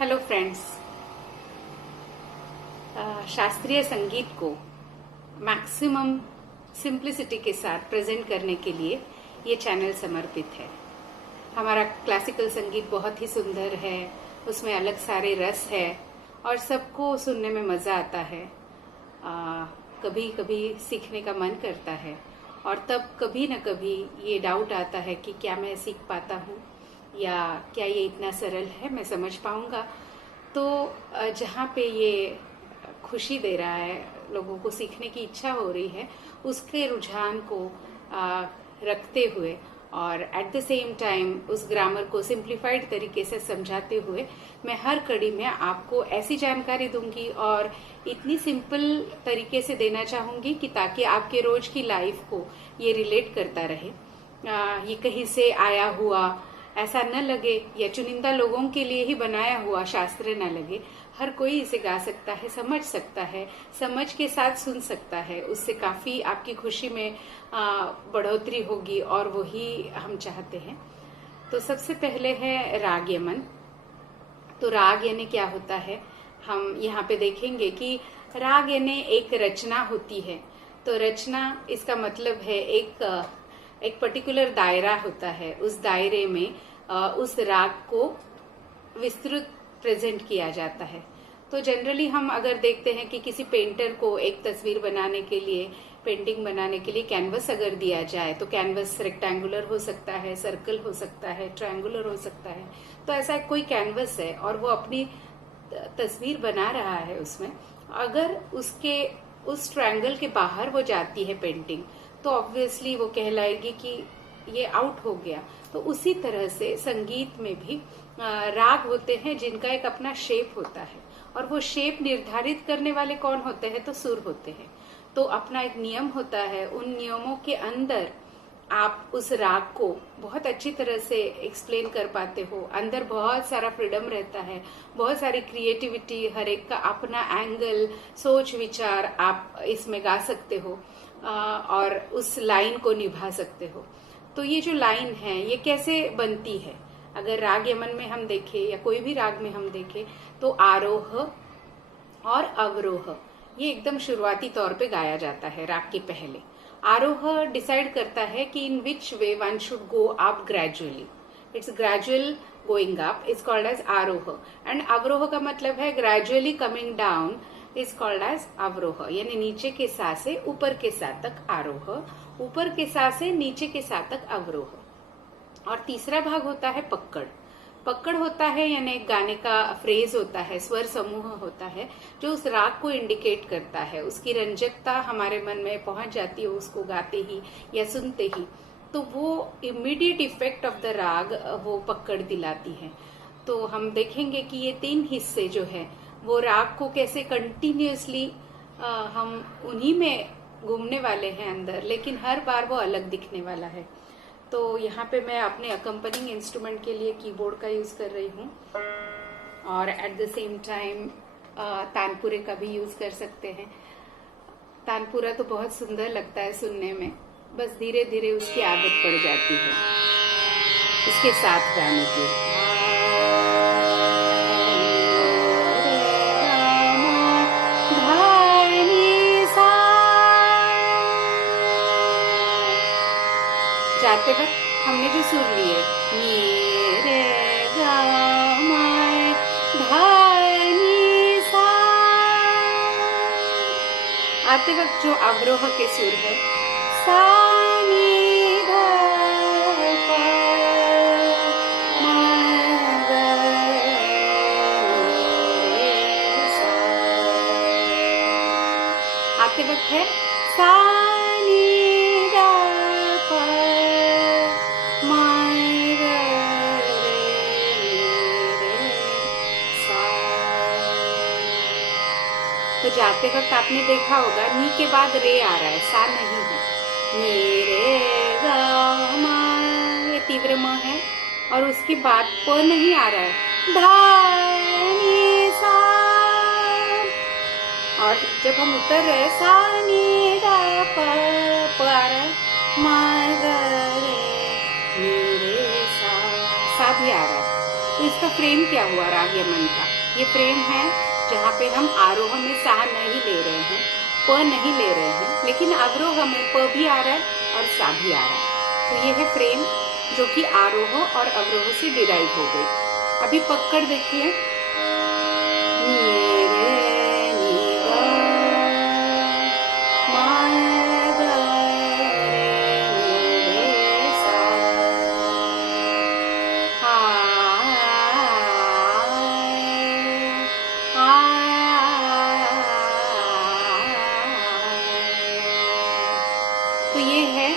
Hello friends. शास्त्रीय संगीत को मैक्सिमम सिंप्लिसिटी के साथ प्रेजेंट करने के लिए ये चैनल समर्पित है। हमारा क्लासिकल संगीत बहुत ही सुंदर है, उसमें अलग सारे रस है और सबको सुनने में मजा आता है। कभी कभी सीखने का मन करता है और तब कभी न कभी ये डाउट आता है कि क्या मैं सीख पाता हूँ या क्या ये इतना सरल है, मैं समझ पाऊंगा। तो जहाँ पे ये खुशी दे रहा है, लोगों को सीखने की इच्छा हो रही है, उसके रुझान को रखते हुए और एट द सेम टाइम उस ग्रामर को सिंप्लीफाइड तरीके से समझाते हुए मैं हर कड़ी में आपको ऐसी जानकारी दूंगी और इतनी सिंपल तरीके से देना चाहूंगी कि ताकि आपके रोज की लाइफ को ये रिलेट करता रहे। ये कहीं से आया हुआ ऐसा न लगे या चुनिंदा लोगों के लिए ही बनाया हुआ शास्त्र न लगे। हर कोई इसे गा सकता है, समझ सकता है, समझ के साथ सुन सकता है। उससे काफी आपकी खुशी में बढ़ोतरी होगी और वही हम चाहते हैं। तो सबसे पहले है राग यमन। तो राग यानी क्या होता है, हम यहाँ पे देखेंगे कि राग यानी एक रचना होती है। तो रचना, इसका मतलब है एक पर्टिकुलर दायरा होता है, उस दायरे में उस राग को विस्तृत प्रेजेंट किया जाता है। तो जनरली हम अगर देखते हैं कि किसी पेंटर को एक तस्वीर बनाने के लिए, पेंटिंग बनाने के लिए कैनवस अगर दिया जाए, तो कैनवस रेक्टेंगुलर हो सकता है, सर्कल हो सकता है, ट्रायंगुलर हो सकता है। तो ऐसा कोई कैनवस है और वो अपनी तस्वीर बना रहा है उसमें, अगर उसके उस ट्रायंगल के बाहर वो जाती है पेंटिंग, तो ऑब्वियसली वो कहलाएगी कि ये आउट हो गया। तो उसी तरह से संगीत में भी राग होते हैं जिनका एक अपना शेप होता है और वो शेप निर्धारित करने वाले कौन होते हैं, तो सुर होते हैं। तो अपना एक नियम होता है, उन नियमों के अंदर आप उस राग को बहुत अच्छी तरह से एक्सप्लेन कर पाते हो। अंदर बहुत सारा फ्रीडम रहता है, बहुत सारी क्रिएटिविटी, हर एक का अपना एंगल, सोच विचार आप इसमें गा सकते हो और उस लाइन को निभा सकते हो। तो ये जो लाइन है ये कैसे बनती है, अगर राग यमन में हम देखें या कोई भी राग में हम देखें, तो आरोह और अवरोह ये एकदम शुरुआती तौर पे गाया जाता है राग के पहले। आरोह डिसाइड करता है कि in which way one should go up gradually, it's gradual going up, is called as आरोह। एंड अवरोह का मतलब है gradually coming down, is called as अवरोह। यानी नीचे के सा से ऊपर के सा तक आरोह, ऊपर के सा से नीचे के सा तक अवरोह। और तीसरा भाग होता है पक्कड़। पक्कड़ होता है यानी एक गाने का फ्रेज होता है, स्वर समूह होता है जो उस राग को इंडिकेट करता है। उसकी रंजकता हमारे मन में पहुंच जाती है उसको गाते ही या सुनते ही, तो वो इमीडिएट इफेक्ट ऑफ द राग वो पक्कड़ दिलाती है। तो हम देखेंगे कि ये तीन हिस्से जो है वो राग को कैसे कंटिन्यूअसली हम उन्हीं में घूमने वाले हैं अंदर, लेकिन हर बार वो अलग दिखने वाला है। तो यहाँ पे मैं अपने अकम्पनिंग इंस्ट्रूमेंट के लिए कीबोर्ड का यूज कर रही हूँ और एट द सेम टाइम तानपुरे का भी यूज कर सकते हैं। तानपुरा तो बहुत सुंदर लगता है सुनने में, बस धीरे धीरे उसकी आदत पड़ जाती है इसके साथ गाने की। जाते वक्त हमने जो सुर लिए नी रे गा मा धा नी सा, आते वक्त जो अवरोह के सुर है सा नी धा पा मा गा रे सा, आते वक्त है सा नी धा पा मा गा रे सा। तो जाते वक्त आपने देखा होगा नी के बाद रे आ रहा है, सा नहीं है। नी रे गा मा, ये तीव्र म है और उसके बाद प नहीं आ रहा है, धा नी सा। और जब हम उतर रहे सा नी धा प आ रहा है, मा गा रे नी रे सा भी आ रहा है। तो इसका फ्रेम क्या हुआ राग यमन का? ये फ्रेम है जहाँ पे हम आरोह में सा नहीं ले रहे हैं, प नहीं ले रहे हैं, लेकिन अवरोह में प भी आ रहा है और सा भी आ रहा है। तो ये है फ्रेम जो कि आरोह और अवरोह से डिराइव हो गई। अभी पकड़ देखिए, तो ये है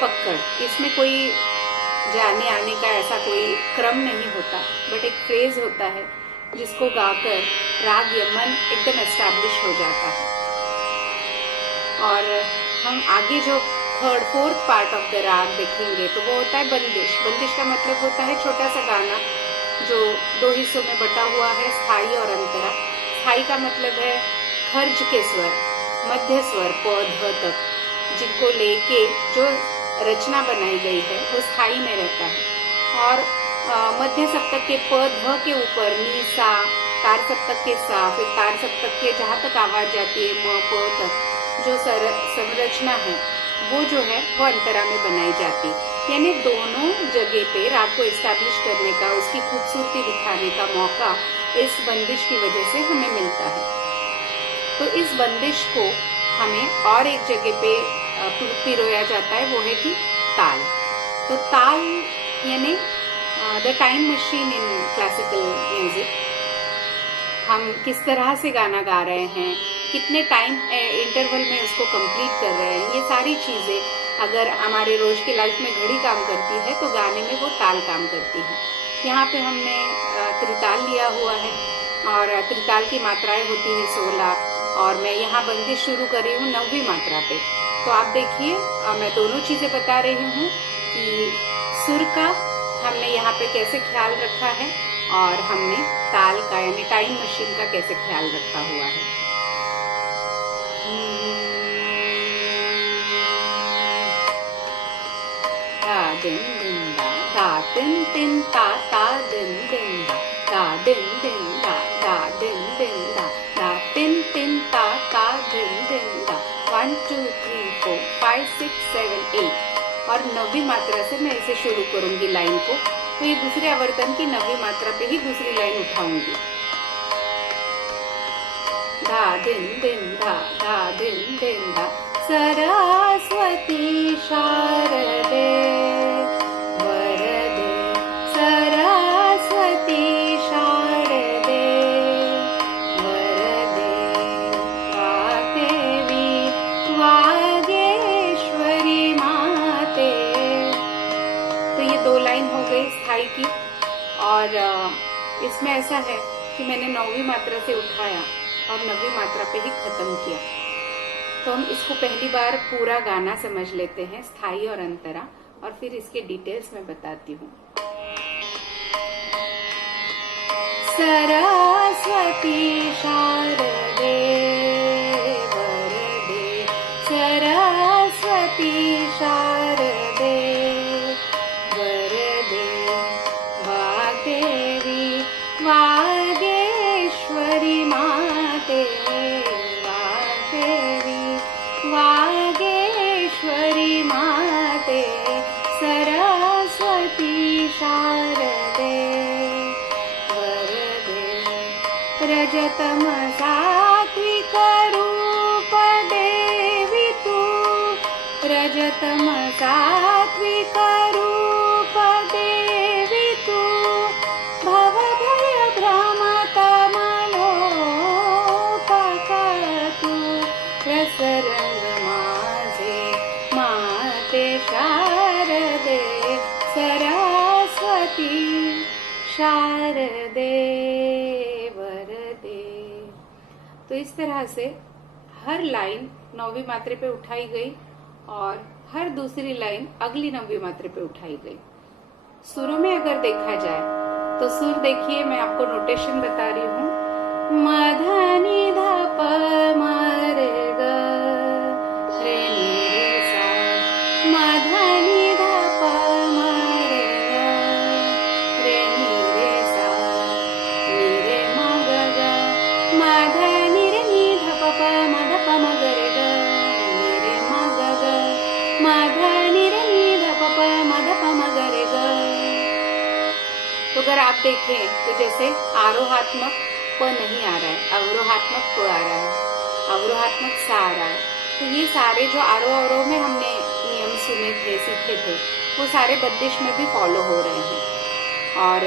पकड़। इसमें कोई जाने आने का ऐसा कोई क्रम नहीं होता, बट एक फ्रेज होता है जिसको गाकर राग यमन एकदम एस्टैब्लिश हो जाता है। और हम आगे जो third fourth part of the राग देखेंगे तो वो होता है बंदिश। बंदिश का मतलब होता है छोटा सा गाना जो दो हिस्सों में बटा हुआ है, स्थाई और अंतरा। स्थाई का मतलब है खर्ज के स्वर, मध्य स्वर प ध तक, जिनको लेके जो रचना बनाई गई है वो स्थाई में रहता है। और मध्य सप्तक के प ध के ऊपर नी सा, तार सप्तक के सा, फिर तार सप्तक के जहाँ तक आवाज जाती है म प तक जो संरचना है वो जो है वो अंतरा में बनाई जाती। यानी दोनों जगह पे राग को एस्टैब्लिश करने का, उसकी खूबसूरती दिखाने का मौका इस बंदिश की वजह से हमें मिलता है। तो इस बंदिश को हमें और एक जगह पे पिरोया जाता है, वो है कि ताल। तो ताल यानी the time machine in classical music. हम किस तरह से गाना गा रहे हैं, कितने टाइम इंटरवल में उसको कंप्लीट कर रहे हैं, ये सारी चीजें अगर हमारे रोज की लाइफ में घड़ी काम करती है तो गाने में वो ताल काम करती है। यहाँ पे हमने त्रिताल लिया हुआ है और त्रिताल की मात्राएं होती है 16, और मैं यहाँ बंदिश शुरू कर रही हूँ 9वीं मात्रा पे। तो आप देखिए मैं दोनों चीजें बता रही हूँ कि सुर का हमने यहाँ पे कैसे ख्याल रखा है और हमने ताल का यानी टाइम मशीन का कैसे ख्याल रखा हुआ है। ता दिन दिन दा दिन दिन ता दिन दिन दा दिन दिन दा दिन दिन दा दिन दिन ता दिन दिन दा 1 2 3 4 5 6 7 8। और 9वीं मात्रा से मैं इसे शुरू करूंगी लाइन को। तो ये दूसरे आवर्तन की 9वीं मात्रा पे ही दूसरी लाइन उठाऊंगी। धा दिन दिन धा दिन दिन धा। सरस्वती शारदे वरदे, सरस्वती शारदे वरदे, वाग्देवी वागेश्वरी माते। तो ये 2 लाइन हो गई स्थाई की। और इसमें ऐसा है कि मैंने 9वीं मात्रा से उठाया और 9वीं मात्रा पे ही खत्म किया। तो हम इसको पहली बार पूरा गाना समझ लेते हैं, स्थाई और अंतरा, और फिर इसके डिटेल्स में बताती हूँ। सरस्वती शारदे वरदे, सरस्वती शारदे वरदे, वाग्देवी वागेश्वरी माते, वाग्देवी वागेश्वरी माते, सरस्वती शारदे वरदे, रजतम सात्विक रूप देवी तू, रजतम सात्विक रूप देवी तू, भव भय भ्रमत मनोपकतु, रसरंग माझे माते शारदे, सरस्वती शारदे वरदे। तो इस तरह से हर लाइन 9वीं मात्रे पे उठाई गई और हर दूसरी लाइन अगली 9वीं मात्रे पे उठाई गई। सुरों में अगर देखा जाए तो सुर देखिए, मैं आपको नोटेशन बता रही हूँ। मधनी ध प म रे ग रे नी रे सा, मधनी ध प म रे ग रे नी रे सा, आप देखें तो जैसे आरोहात्मक प नहीं आ रहा है, अवरोहात्मक प आ रहा है, अवरोहात्मक सा आ रहा है। तो ये सारे जो आरोह अवरोह में हमने नियम सुने थे, सीखे थे, वो सारे बंदिश में भी फॉलो हो रहे हैं। और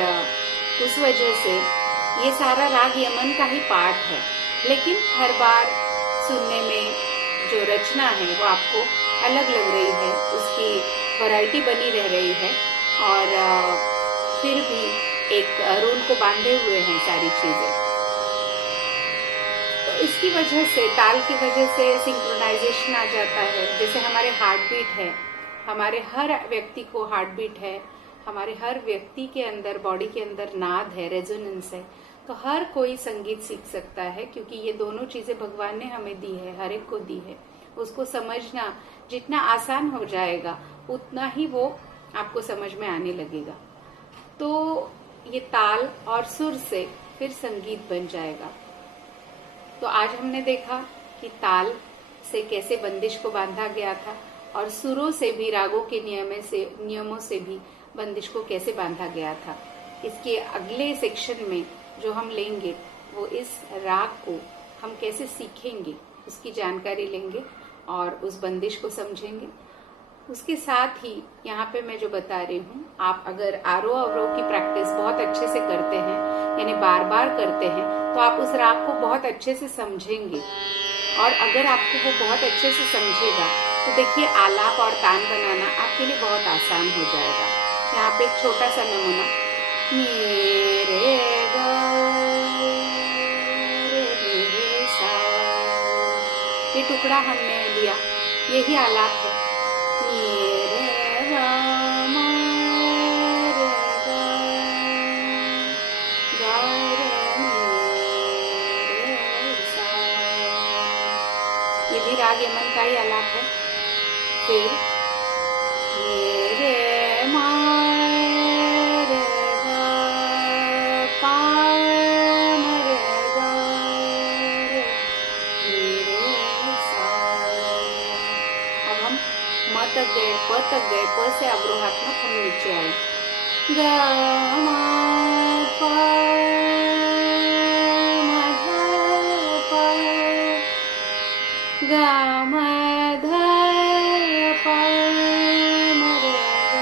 उस वजह से ये सारा राग यमन का ही पार्ट है, लेकिन हर बार सुनने में जो रचना है वो आपको अलग लग रही है, उसकी वैरायटी बनी रह रही है, और फिर भी एक रूल को बांधे हुए हैं सारी चीजें। तो इसकी वजह से, ताल की वजह से सिंक्रोनाइजेशन आ जाता है। जैसे हमारे हार्ट बीट है, हमारे हर व्यक्ति को हार्ट बीट है, हमारे हर व्यक्ति के अंदर, बॉडी के अंदर नाद है, रेजोनेंस है। तो हर कोई संगीत सीख सकता है, क्योंकि ये दोनों चीजें भगवान ने हमें दी है, हर एक को दी है। उसको समझना जितना आसान हो जाएगा उतना ही वो आपको समझ में आने लगेगा। तो ये ताल और सुर से फिर संगीत बन जाएगा। तो आज हमने देखा कि ताल से कैसे बंदिश को बांधा गया था, और सुरों से भी, रागों के नियमों से भी बंदिश को कैसे बांधा गया था। इसके अगले सेक्शन में जो हम लेंगे वो इस राग को हम कैसे सीखेंगे उसकी जानकारी लेंगे और उस बंदिश को समझेंगे। उसके साथ ही यहाँ पे मैं जो बता रही हूँ, आप अगर आरोह अवरोह की प्रैक्टिस बहुत अच्छे से करते हैं, यानी बार बार करते हैं, तो आप उस राग को बहुत अच्छे से समझेंगे। और अगर आपको वो बहुत अच्छे से समझेगा तो देखिए आलाप और तान बनाना आपके लिए बहुत आसान हो जाएगा। यहाँ पे एक छोटा सा नमूना, मेरे ये टुकड़ा हमने लिया, यही आलाप है। ये भी राग यमन का ही आलाप है। फिर तक गए, प तक गए, प से अवरोहात्मक हम नीचे आए, ग म प म ध प, ग म ध प म रे ग,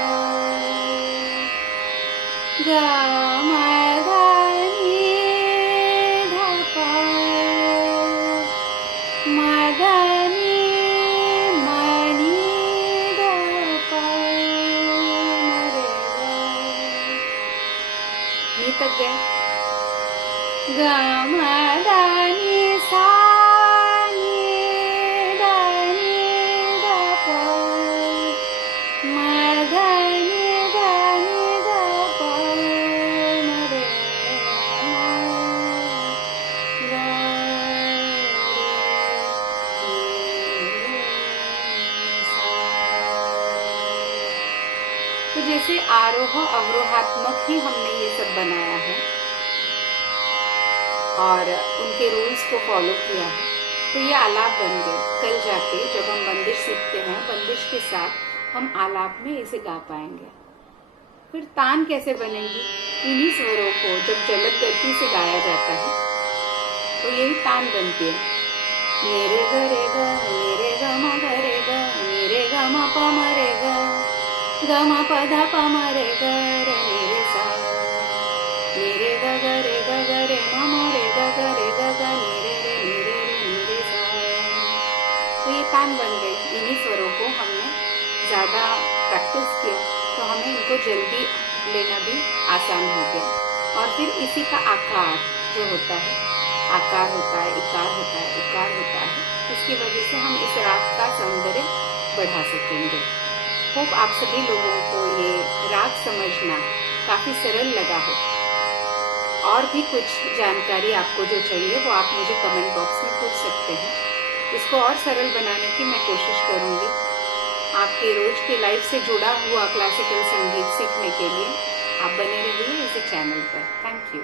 ग म ध नि ध प, म ध तक गए, ग म ध नि सा नि ध नि ध प, म ध नि ध प म रे ग तो जैसे आरोह अवरोहात्मक ही हमने ये सब बनाया है और उनके रूल्स को फॉलो किया है, तो ये आलाप बन गए। कल जाके जब हम बंदिश सीखते हैं, बंदिश के साथ हम आलाप में इसे गा पाएंगे। फिर तान कैसे बनेंगी? इन्हीं स्वरों को जब जलद गति से गाया जाता है तो यही तान बनती है। मेरे ग रे ग, मेरे ग म ग रे ग, मेरे ग म प म रे ग, ग म प ध प म रे ग रे मेरे सा, मेरे ग ग रे ग ग रे म म रे ग ग रे ग ग नी रे मेरे सा। तो ये तान बन गई। इन्हीं स्वरों को हमने ज्यादा प्रैक्टिस किया तो हमें इनको जल्दी लेना भी आसान हो गया। और फिर इसी का आकार जो होता है, आकार होता है, इकार होता है, उकार होता है, इसकी वजह से हम इस राग का सौंदर्य बढ़ा सकेंगे। होप आप सभी लोगों को ये राग समझना काफी सरल लगा हो। और भी कुछ जानकारी आपको जो चाहिए वो आप मुझे कमेंट बॉक्स में पूछ सकते हैं। इसको और सरल बनाने की मैं कोशिश करूंगी। आपके रोज के लाइफ से जुड़ा हुआ क्लासिकल संगीत सीखने के लिए आप बने रहिए इसी चैनल पर। Thank you.